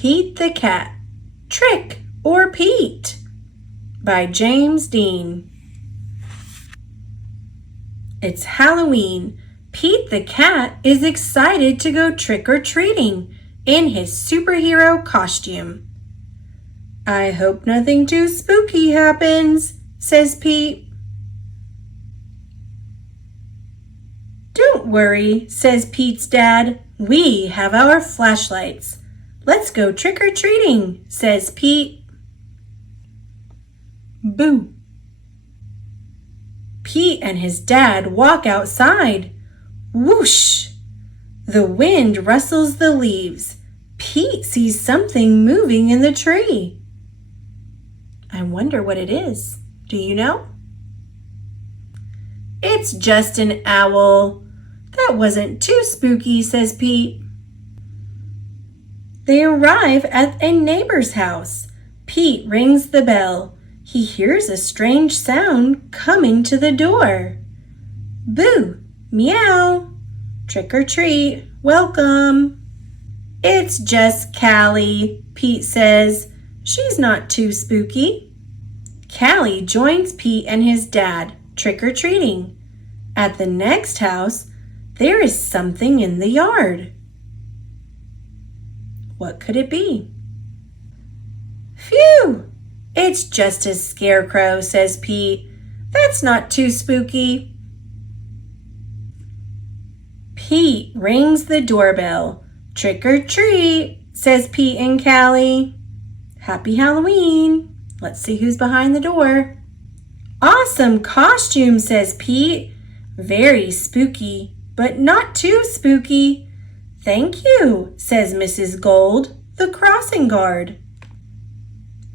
Pete the Cat, Trick or Pete by James Dean. It's Halloween. Pete the Cat is excited to go trick-or-treating in his superhero costume. "I hope nothing too spooky happens," says Pete. "Don't worry," says Pete's dad. "We have our flashlights. Let's go trick-or-treating," says Pete. Boo! Pete and his dad walk outside. Whoosh! The wind rustles the leaves. Pete sees something moving in the tree. I wonder what it is. Do you know? "It's just an owl. That wasn't too spooky," says Pete. They arrive at a neighbor's house. Pete rings the bell. He hears a strange sound coming to the door. Boo! Meow! Trick or treat! Welcome! "It's just Callie," Pete says. "She's not too spooky." Callie joins Pete and his dad trick-or-treating. At the next house, there is something in the yard. What could it be? "Phew! It's just a scarecrow," says Pete. "That's not too spooky." Pete rings the doorbell. "Trick or treat," says Pete and Callie. "Happy Halloween." Let's see who's behind the door. "Awesome costume," says Pete. "Very spooky, but not too spooky." "Thank you," says Mrs. Gold, the crossing guard.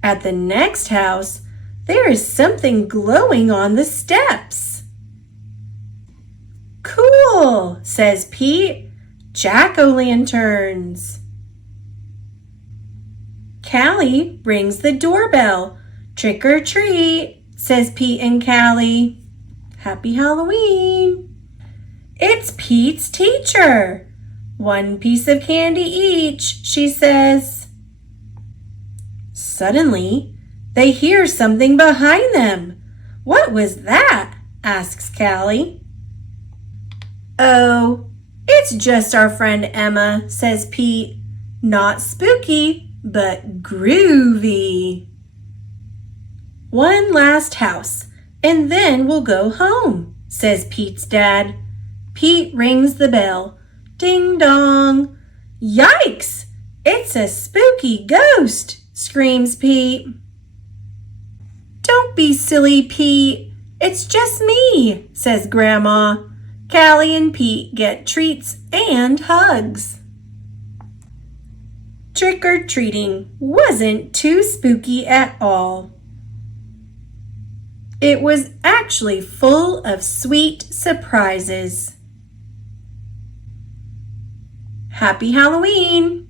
At the next house, there is something glowing on the steps. "Cool," says Pete. "Jack-o'-lanterns." Callie rings the doorbell. "Trick or treat," says Pete and Callie. Happy Halloween. It's Pete's teacher. "One piece of candy each," she says. Suddenly, they hear something behind them. "What was that?" asks Callie. "Oh, it's just our friend Emma," says Pete. "Not spooky, but groovy." "One last house, and then we'll go home," says Pete's dad. Pete rings the bell. Ding dong. "Yikes! It's a spooky ghost!" screams Pete. "Don't be silly, Pete. It's just me," says Grandma. Callie and Pete get treats and hugs. Trick-or-treating wasn't too spooky at all. It was actually full of sweet surprises. Happy Halloween!